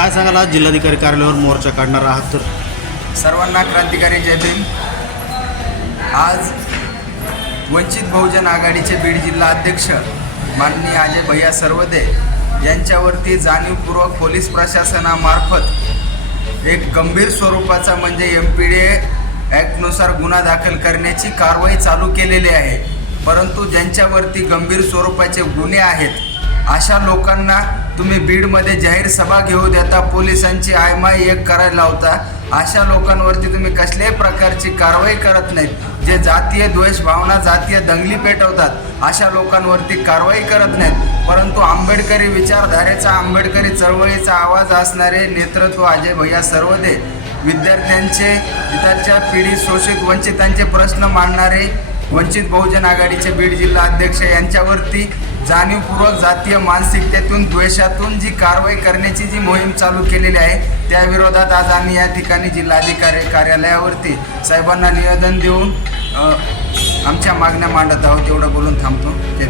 काय सांगाल आज जिल्हाधिकारी कार्यालयावर मोर्चा काढणार आहात तर? सर्वांना क्रांतिकारी जय भीम. आज वंचित बहुजन आघाडीचे बीड जिल्हा अध्यक्ष माननीय अजय भैया सर्वदे यांच्यावरती जाणीवपूर्वक पोलीस प्रशासनामार्फत एक गंभीर स्वरूपाचा म्हणजे एम पी डी ॲक्टनुसार गुन्हा दाखल करण्याची कारवाई चालू केलेली आहे. परंतु ज्यांच्यावरती गंभीर स्वरूपाचे गुन्हे आहेत अशा लोकांना तुम्ही बीडमध्ये जाहीर सभा घेऊ देता पोलिसांची आयमाय एक करायला लावता अशा लोकांवरती तुम्ही कसल्याही प्रकारची कारवाई करत नाहीत. जे जातीय द्वेष भावना जातीय दंगली पेटवतात अशा लोकांवरती कारवाई करत नाहीत. परंतु आंबेडकरी विचारधारेचा आंबेडकरी चळवळीचा आवाज असणारे नेतृत्व अजय भैया सर्वदे विद्यार्थ्यांचे इतरच्या पिढी शोषित वंचितांचे प्रश्न मांडणारे वंचित बहुजन आघाडीचे बीड जिल्हा अध्यक्ष यांच्यावरती जाणीवपूर्वक जातीय मानसिकतेतून द्वेषातून जी कारवाई करण्याची जी मोहीम चालू केलेली आहे त्याविरोधात आज आम्ही या ठिकाणी जिल्हाधिकारी कार्यालयावरती साहेबांना निवेदन देऊन आमच्या मागण्या मांडत आहोत. एवढं बोलून थांबतो. जय